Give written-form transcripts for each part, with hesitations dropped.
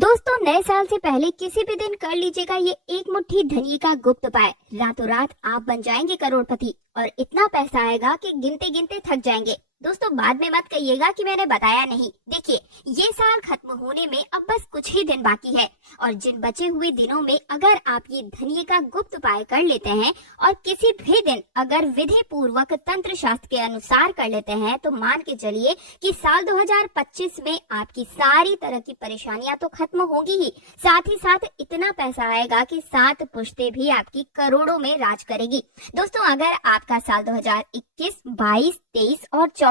दोस्तों, नए साल से पहले किसी भी दिन कर लीजिएगा ये एक मुट्ठी धनिये का गुप्त उपाय। रातों रात आप बन जाएंगे करोड़पति और इतना पैसा आएगा कि गिनते गिनते थक जाएंगे। दोस्तों, बाद में मत कहिएगा कि मैंने बताया नहीं। देखिए, ये साल खत्म होने में अब बस कुछ ही दिन बाकी है और जिन बचे हुए दिनों में अगर आप ये धनिये का गुप्त उपाय कर लेते हैं और किसी भी दिन अगर विधि पूर्वक तंत्र शास्त्र के अनुसार कर लेते हैं तो मान के चलिए कि साल 2025 में आपकी सारी तरह की परेशानियां तो खत्म होंगी ही, साथ ही साथ इतना पैसा आएगा कि 7 पुश्तें भी आपकी करोड़ों में राज करेगी। दोस्तों, अगर आपका साल 2021, 22, 23 और 24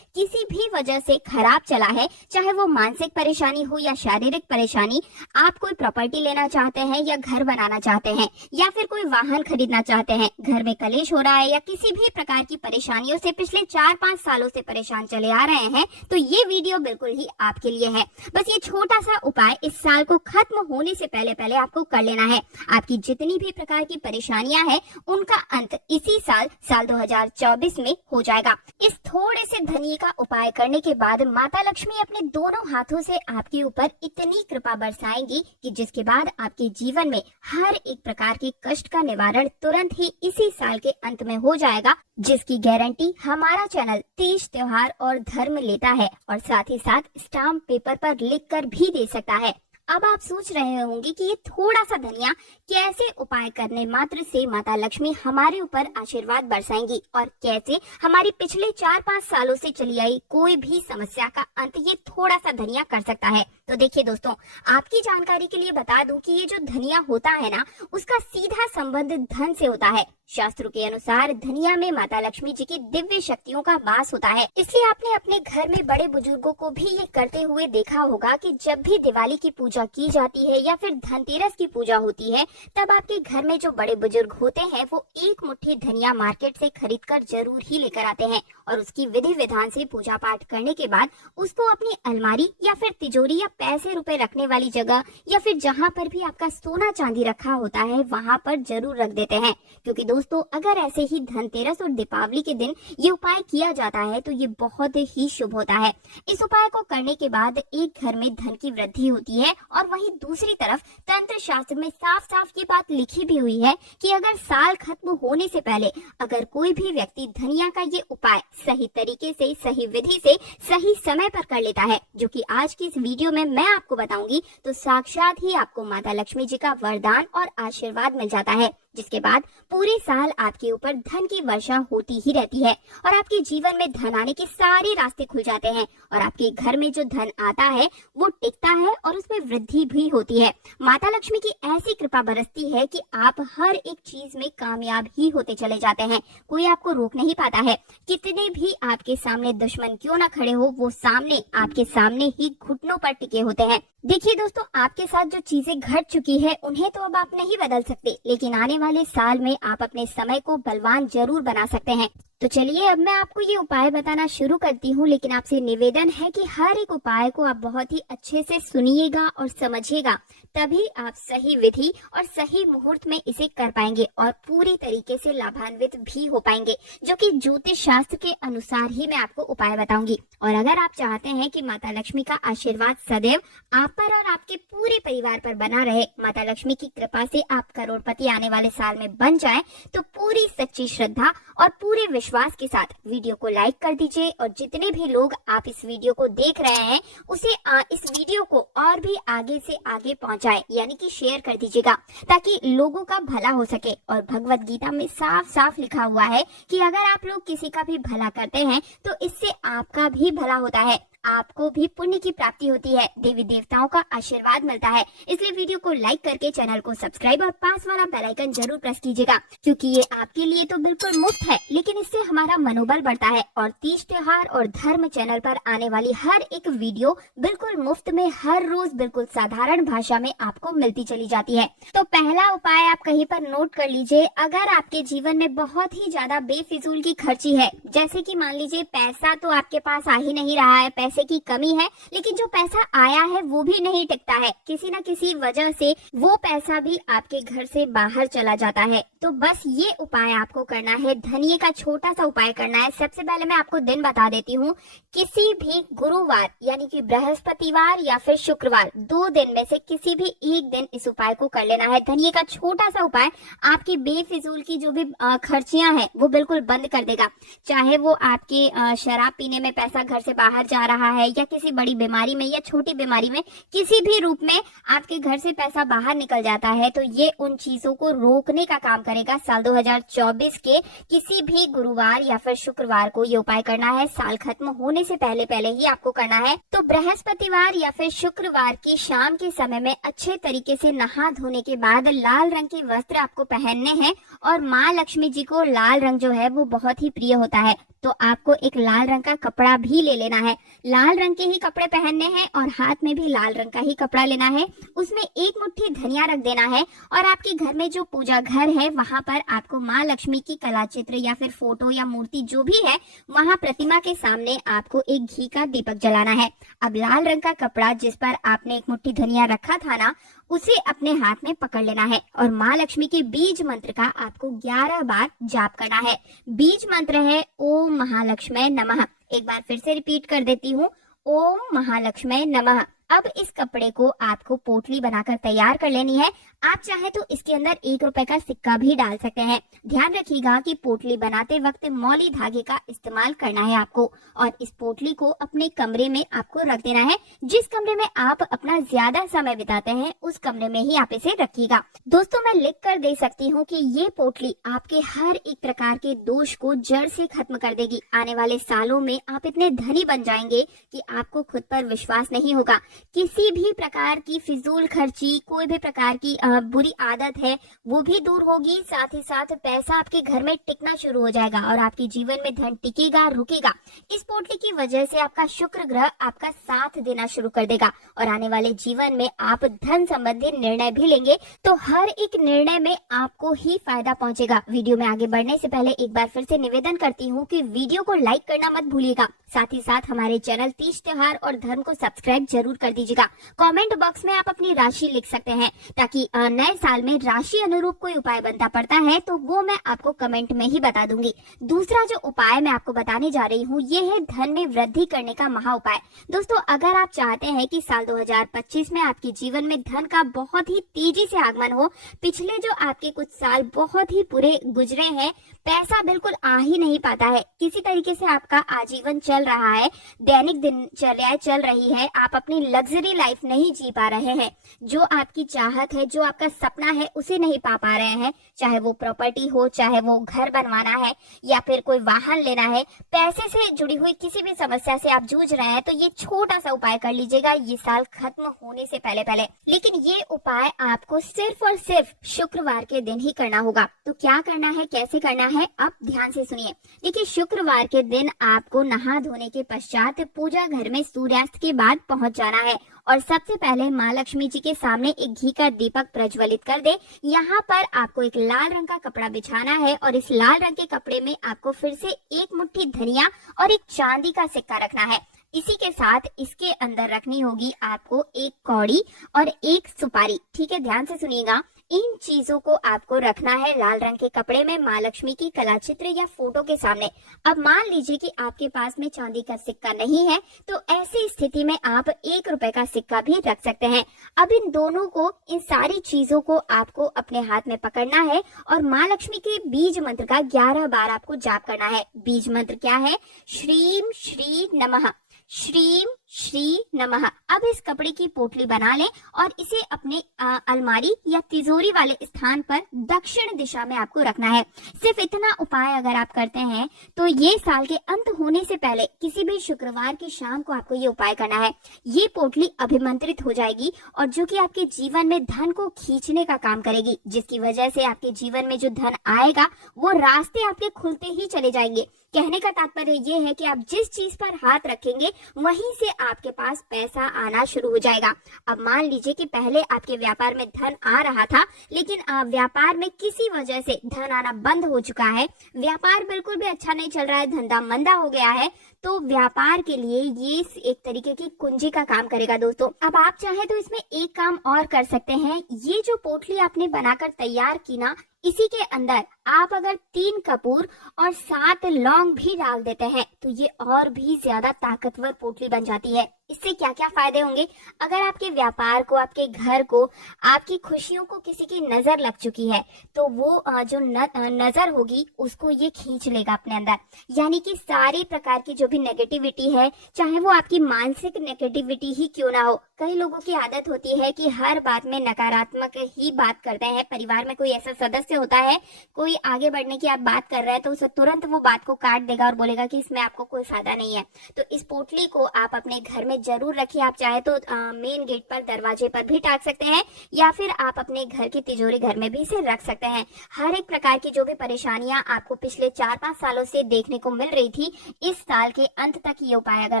किसी भी वजह से खराब चला है, चाहे वो मानसिक परेशानी हो या शारीरिक परेशानी, आप कोई प्रॉपर्टी लेना चाहते हैं या घर बनाना चाहते हैं या फिर कोई वाहन खरीदना चाहते हैं, घर में कलेश हो रहा है या किसी भी प्रकार की परेशानियों से पिछले 4-5 सालों से परेशान चले आ रहे हैं, तो ये वीडियो बिल्कुल ही आपके लिए है। बस ये छोटा सा उपाय इस साल को खत्म होने से पहले पहले आपको कर लेना है। आपकी जितनी भी प्रकार की परेशानियां हैं उनका अंत इसी साल 2024 में हो जाएगा। इस थोड़े से धनिये का उपाय करने के बाद माता लक्ष्मी अपने दोनों हाथों से आपके ऊपर इतनी कृपा बरसाएंगी कि जिसके बाद आपके जीवन में हर एक प्रकार के कष्ट का निवारण तुरंत ही इसी साल के अंत में हो जाएगा, जिसकी गारंटी हमारा चैनल तीज, त्योहार और धर्म लेता है और साथ ही साथ स्टाम्प पेपर पर लिख कर भी दे सकता है। अब आप सोच रहे होंगे कि ये थोड़ा सा धनिया कैसे उपाय करने मात्र से माता लक्ष्मी हमारे ऊपर आशीर्वाद बरसाएंगी और कैसे हमारी पिछले 4-5 सालों से चली आई कोई भी समस्या का अंत ये थोड़ा सा धनिया कर सकता है। तो देखिए दोस्तों, आपकी जानकारी के लिए बता दूं कि ये जो धनिया होता है ना, उसका सीधा संबंध धन से होता है। शास्त्रों के अनुसार धनिया में माता लक्ष्मी जी की दिव्य शक्तियों का वास होता है। इसलिए आपने अपने घर में बड़े बुजुर्गों को भी ये करते हुए देखा होगा कि जब भी दिवाली की पूजा की जाती है या फिर धनतेरस की पूजा होती है, तब आपके घर में जो बड़े बुजुर्ग होते हैं वो एक मुट्ठी धनिया मार्केट से खरीद कर जरूर ही लेकर आते हैं और उसकी विधि विधान से पूजा पाठ करने के बाद उसको अपनी अलमारी या फिर तिजोरी या पैसे रुपए रखने वाली जगह या फिर जहाँ पर भी आपका सोना चांदी रखा होता है वहाँ पर जरूर रख देते हैं। क्योंकि दोस्तों, अगर ऐसे ही धनतेरस और दीपावली के दिन ये उपाय किया जाता है तो ये बहुत ही शुभ होता है। इस उपाय को करने के बाद एक घर में धन की वृद्धि होती है और वहीं दूसरी तरफ तंत्र शास्त्र में साफ साफ ये बात लिखी भी हुई है कि अगर साल खत्म होने से पहले अगर कोई भी व्यक्ति धनिया का ये उपाय सही तरीके से, सही विधि से, सही समय पर कर लेता है, जो कि आज की इस वीडियो में मैं आपको बताऊंगी, तो साक्षात ही आपको माता लक्ष्मी जी का वरदान और आशीर्वाद मिल जाता है, जिसके बाद पूरे साल आपके ऊपर धन की वर्षा होती ही रहती है और आपके जीवन में धन आने के सारे रास्ते खुल जाते हैं और आपके घर में जो धन आता है वो टिकता है और उसमें वृद्धि भी होती है। माता लक्ष्मी की ऐसी कृपा बरसती है कि आप हर एक चीज में कामयाब ही होते चले जाते हैं, कोई आपको रोक नहीं पाता है। कितने भी आपके सामने दुश्मन क्यों न खड़े हो, वो सामने आपके सामने ही घुटनों पर टिके होते हैं। देखिए दोस्तों, आपके साथ जो चीजें घट चुकी है उन्हें तो अब आप नहीं बदल सकते, लेकिन आने वाले साल में आप अपने समय को बलवान जरूर बना सकते हैं। तो चलिए, अब मैं आपको ये उपाय बताना शुरू करती हूँ, लेकिन आपसे निवेदन है कि हर एक उपाय को आप बहुत ही अच्छे से सुनिएगा और समझिएगा, तभी आप सही विधि और सही मुहूर्त में इसे कर पाएंगे और पूरी तरीके से लाभान्वित भी हो पाएंगे, जो कि ज्योतिष शास्त्र के अनुसार ही मैं आपको उपाय बताऊंगी। और अगर आप चाहते हैं कि माता लक्ष्मी का आशीर्वाद सदैव आप पर और आपके पूरे परिवार पर बना रहे, माता लक्ष्मी की कृपा से आप करोड़पति आने वाले साल में बन जाए, तो पूरी सच्ची श्रद्धा और पूरे विश्वास के साथ वीडियो को लाइक कर दीजिए और जितने भी लोग आप इस वीडियो को देख रहे हैं उसे इस वीडियो को और भी आगे से आगे पहुंचाए, यानी कि शेयर कर दीजिएगा, ताकि लोगों का भला हो सके। और भगवत गीता में साफ साफ लिखा हुआ है कि अगर आप लोग किसी का भी भला करते हैं तो इससे आपका भी भला होता है, आपको भी पुण्य की प्राप्ति होती है, देवी देवताओं का आशीर्वाद मिलता है। इसलिए वीडियो को लाइक करके चैनल को सब्सक्राइब और पास वाला बेल आइकन जरूर प्रेस कीजिएगा, क्योंकि ये आपके लिए तो बिल्कुल मुफ्त है, लेकिन इससे हमारा मनोबल बढ़ता है और तीज, त्योहार और धर्म चैनल पर आने वाली हर एक वीडियो बिल्कुल मुफ्त में हर रोज बिल्कुल साधारण भाषा में आपको मिलती चली जाती है। तो पहला उपाय आप कहीं पर नोट कर लीजिए। अगर आपके जीवन में बहुत ही ज्यादा बेफिजूल की खर्ची है, जैसे कि मान लीजिए पैसा तो आपके पास आ ही नहीं रहा है, पैसे की कमी है, लेकिन जो पैसा आया है वो भी नहीं टिकता है, किसी न किसी वजह से वो पैसा भी आपके घर से बाहर चला जाता है, तो बस ये उपाय आपको करना है, धनिये का छोटा सा उपाय करना है। सबसे पहले मैं आपको दिन बता देती हूँ। किसी भी गुरुवार यानी कि बृहस्पतिवार या फिर शुक्रवार, 2 दिन में से किसी भी एक दिन इस उपाय को कर लेना है। धनिये का छोटा सा उपाय आपकी बेफिजूल की जो भी खर्चियां हैं वो बिल्कुल बंद कर देगा। चाहे वो आपके शराब पीने में पैसा घर से बाहर जा रहा है, या किसी बड़ी बीमारी में या छोटी बीमारी में, किसी भी रूप में आपके घर से पैसा बाहर निकल जाता है, तो ये उन चीजों को रोकने का काम करेगा। साल 2024 के किसी भी गुरुवार या फिर शुक्रवार को ये उपाय करना है। साल खत्म होने से पहले पहले ही आपको करना है। तो बृहस्पतिवार या फिर शुक्रवार की शाम के समय में अच्छे तरीके से नहा धोने के बाद लाल रंग के वस्त्र आपको पहनने हैं, और माँ लक्ष्मी जी को लाल रंग जो है वो बहुत ही प्रिय होता है, तो आपको एक लाल रंग का कपड़ा भी ले लेना है। लाल रंग के ही कपड़े पहनने हैं और हाथ में भी लाल रंग का ही कपड़ा लेना है। उसमें एक मुट्ठी धनिया रख देना है, और आपके घर में जो पूजा घर है वहां पर आपको माँ लक्ष्मी की कला चित्र या फिर फोटो या मूर्ति जो भी है, वहां प्रतिमा के सामने आपको एक घी का दीपक जलाना है। अब लाल रंग का कपड़ा जिस पर आपने एक मुट्ठी धनिया रखा था ना, उसे अपने हाथ में पकड़ लेना है, और माँ लक्ष्मी के बीज मंत्र का आपको 11 बार जाप करना है। बीज मंत्र है ओम महालक्ष्मी नमः। एक बार फिर से रिपीट कर देती हूँ, ओम महालक्ष्मी नमः। अब इस कपड़े को आपको पोटली बनाकर तैयार कर लेनी है। आप चाहे तो इसके अंदर 1 रुपए का सिक्का भी डाल सकते हैं। ध्यान रखिएगा कि पोटली बनाते वक्त मौली धागे का इस्तेमाल करना है आपको, और इस पोटली को अपने कमरे में आपको रख देना है। जिस कमरे में आप अपना ज्यादा समय बिताते हैं उस कमरे में ही आप इसे रखिएगा। दोस्तों, मैं लिख कर दे सकती हूँ कि ये पोटली आपके हर एक प्रकार के दोष को जड़ से खत्म कर देगी। आने वाले सालों में आप इतने धनी बन जाएंगे कि आपको खुद पर विश्वास नहीं होगा। किसी भी प्रकार की फिजूल खर्ची, कोई भी प्रकार की बुरी आदत है वो भी दूर होगी। साथ ही साथ पैसा आपके घर में टिकना शुरू हो जाएगा, और आपके जीवन में धन टिकेगा, रुकेगा। इस पोटली की वजह से आपका शुक्र ग्रह आपका साथ देना शुरू कर देगा, और आने वाले जीवन में आप धन संबंधी निर्णय भी लेंगे, तो हर एक निर्णय में आपको ही फायदा पहुंचेगा। वीडियो में आगे बढ़ने से पहले एक बार फिर से निवेदन करती हूँ कि वीडियो को लाइक करना मत भूलिएगा। साथ ही साथ हमारे चैनल तीज त्योहार और धर्म को सब्सक्राइब जरूर कर दीजिएगा। कमेंट बॉक्स में आप अपनी राशि लिख सकते हैं, ताकि नए साल में राशि अनुरूप कोई उपाय बनता पड़ता है तो वो मैं आपको कमेंट में ही बता दूंगी। दूसरा जो उपाय मैं आपको बताने जा रही हूँ ये है धन में वृद्धि करने का महा उपाय। दोस्तों, अगर आप चाहते हैं कि साल 2025 में आपके जीवन में धन का बहुत ही तेजी से आगमन हो, पिछले जो आपके कुछ साल बहुत ही बुरे गुजरे हैं, पैसा बिल्कुल आ ही नहीं पाता है, किसी तरीके से आपका आजीवन चल रहा है, दैनिक दिनचर्या चल रही है, आप अपनी लग्जरी लाइफ नहीं जी पा रहे हैं, जो आपकी चाहत है, जो आपका सपना है उसे नहीं पा रहे हैं, चाहे वो प्रॉपर्टी हो, चाहे वो घर बनवाना है या फिर कोई वाहन लेना है, पैसे से जुड़ी हुई किसी भी समस्या से आप जूझ रहे हैं, तो ये छोटा सा उपाय कर लीजिएगा ये साल खत्म होने से पहले पहले। लेकिन ये उपाय आपको सिर्फ और सिर्फ शुक्रवार के दिन ही करना होगा। तो क्या करना है, कैसे करना है, अब ध्यान से सुनिए। देखिए, शुक्रवार के दिन आपको नहा धोने के पश्चात पूजा घर में सूर्यास्त के बाद पहुंच जाना है, और सबसे पहले माँ लक्ष्मी जी के सामने एक घी का दीपक प्रज्वलित कर दे। यहाँ पर आपको एक लाल रंग का कपड़ा बिछाना है, और इस लाल रंग के कपड़े में आपको फिर से एक मुट्ठी धनिया और एक चांदी का सिक्का रखना है। इसी के साथ इसके अंदर रखनी होगी आपको एक कौड़ी और एक सुपारी। ठीक है, ध्यान से सुनिएगा। इन चीजों को आपको रखना है लाल रंग के कपड़े में माँ लक्ष्मी की कला चित्र या फोटो के सामने। अब मान लीजिए कि आपके पास में चांदी का सिक्का नहीं है, तो ऐसी स्थिति में आप 1 रुपए का सिक्का भी रख सकते हैं। अब इन दोनों को, इन सारी चीजों को आपको अपने हाथ में पकड़ना है, और माँ लक्ष्मी के बीज मंत्र का 11 बार आपको जाप करना है। बीज मंत्र क्या है? श्रीम श्री नमः, श्रीम श्री नमः। अब इस कपड़े की पोटली बना लें और इसे अपने अलमारी या तिजोरी वाले स्थान पर दक्षिण दिशा में आपको रखना है। सिर्फ इतना उपाय अगर आप करते हैं तो ये साल के अंत होने से पहले किसी भी शुक्रवार की शाम को आपको ये उपाय करना है। ये पोटली अभिमंत्रित हो जाएगी, और जो कि आपके जीवन में धन को खींचने का काम करेगी, जिसकी वजह से आपके जीवन में जो धन आएगा वो रास्ते आपके खुलते ही चले जाएंगे। कहने का तात्पर्य ये है कि आप जिस चीज पर हाथ रखेंगे वहीं से आपके पास पैसा आना शुरू हो जाएगा। अब मान लीजिए कि पहले आपके व्यापार में धन आ रहा था, लेकिन व्यापार में किसी वजह से धन आना बंद हो चुका है, व्यापार बिल्कुल भी अच्छा नहीं चल रहा है, धंधा मंदा हो गया है, तो व्यापार के लिए ये एक तरीके की कुंजी का काम करेगा दोस्तों। अब आप चाहे तो इसमें एक काम और कर सकते हैं। ये जो पोटली आपने बनाकर तैयार की ना, इसी के अंदर आप अगर 3 कपूर और 7 लौंग भी डाल देते हैं तो ये और भी ज्यादा ताकतवर पोटली बन जाती है। इससे क्या क्या फायदे होंगे? अगर आपके व्यापार को, आपके घर को, आपकी खुशियों को किसी की नजर लग चुकी है तो वो जो नजर होगी उसको ये खींच लेगा अपने अंदर। यानी कि सारी प्रकार की जो भी नेगेटिविटी है, चाहे वो आपकी मानसिक नेगेटिविटी ही क्यों ना हो। कई लोगों की आदत होती है कि हर बात में नकारात्मक ही बात करते हैं। परिवार में कोई ऐसा सदस्य होता है, कोई आगे बढ़ने की आप बात कर रहे हैं तो उसे तुरंत वो बात को काट देगा और बोलेगा कि इसमें आपको कोई फायदा नहीं है। तो इस पोटली को आप अपने घर में जरूर रखिए। आप चाहे तो मेन गेट पर, दरवाजे पर भी टांग सकते हैं या फिर आप अपने घर की तिजोरी घर में भी इसे रख सकते हैं। हर एक प्रकार की जो भी परेशानियां आपको पिछले 4-5 सालों से देखने को मिल रही थी, इस साल के अंत तक ये उपाय अगर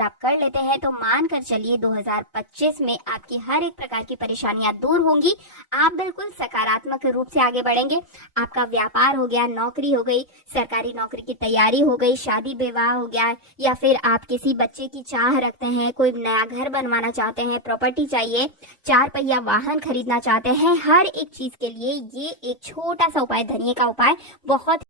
आप कर लेते हैं तो मानकर चलिए 2025 में आपकी हर एक प्रकार की परेशानियां दूर होंगी। आप बिल्कुल सकारात्मक रूप से आगे बढ़ेंगे। आपका व्यापार हो गया, नौकरी हो गई, सरकारी नौकरी की तैयारी हो गई, शादी विवाह हो गया, या फिर आप किसी बच्चे की चाह रखते हैं, कोई नया घर बनवाना चाहते हैं, प्रॉपर्टी चाहिए, 4 पहिया वाहन खरीदना चाहते हैं, हर एक चीज के लिए ये एक छोटा सा उपाय, धनिये का उपाय बहुत